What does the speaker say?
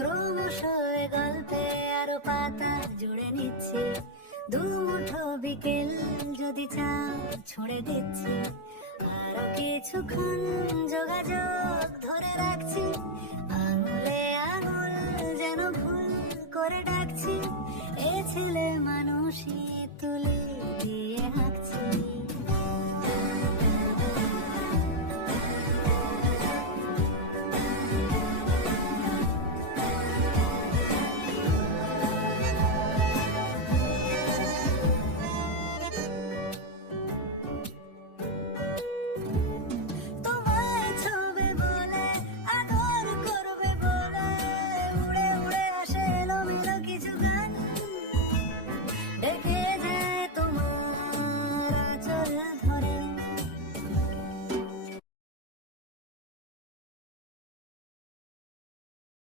ক্রমশ এ গল্পে আরো পাতা জুড়ে নিচ্ছি, দু মুঠো বিকেল যদি চাও ছুঁড়ে দিচ্ছি, আরো কিছুক্ষণ যোগাযোগ ধরে রাখছি, আঙুলে আঙুল যেন ভুল করে ডাকছি, এ ছেলে